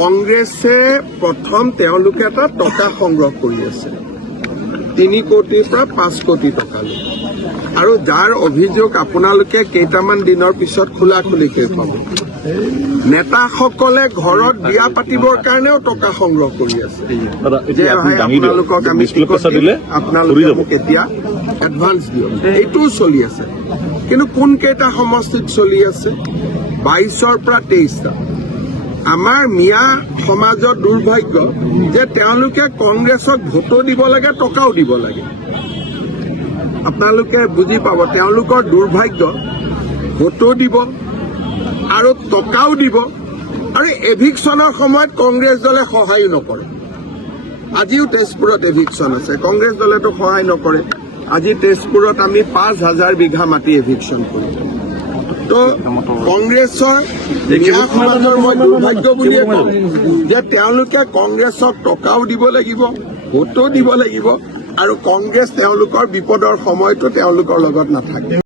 কংগ্ৰেছে প্ৰথম তেওঁলোকে এটা টকা সংগ্ৰহ কৰি আছে 3 কোটিৰ পৰা 5 কোটি টকালৈ আৰু যাৰ অভিযোগ আপোনালোকে কেইটামান দিনৰ পিছত খোলাখুলি শেষ হ'ব নেতাসকলে ঘৰত বিয়া পাতিবৰ কাৰণেও টকা সংগ্ৰহ কৰি আছে যে আপোনালোকক আমি আপোনালোকে মোক এতিয়া এডভান্স দিয়ক এইটোও চলি আছে কিন্তু কোন কেইটা সমষ্টিত চলি আছে 22ৰ পৰা 23টা আমাৰ মিয়া সমাজৰ দুৰ্ভাগ্য যে তেওঁলোকে কংগ্ৰেছক ভোটো দিব লাগে টকাও দিব লাগে আপোনালোকে বুজি পাব তেওঁলোকৰ দুৰ্ভাগ্য ভোটো দিব আৰু টকাও দিব আৰু এভিকশ্যনৰ সময়ত কংগ্ৰেছ দলে সহায়ো নকৰে আজিও তেজপুৰত এভিকশ্যন আছে কংগ্ৰেছ দলেতো সহায় নকৰে আজি তেজপুৰত আমি 5,000 বিঘা মাটি এভিকশ্যন কৰিম তো কংগ্ৰেছৰ মিয়া সমাজৰ মই দুৰ্ভাগ্য বুলিয়ে কওঁ যে তেওঁলোকে কংগ্ৰেছক টকাও দিব লাগিব ভোটো দিব লাগিব আৰু কংগ্ৰেছ তেওঁলোকৰ বিপদৰ সময়তো তেওঁলোকৰ লগত নাথাকে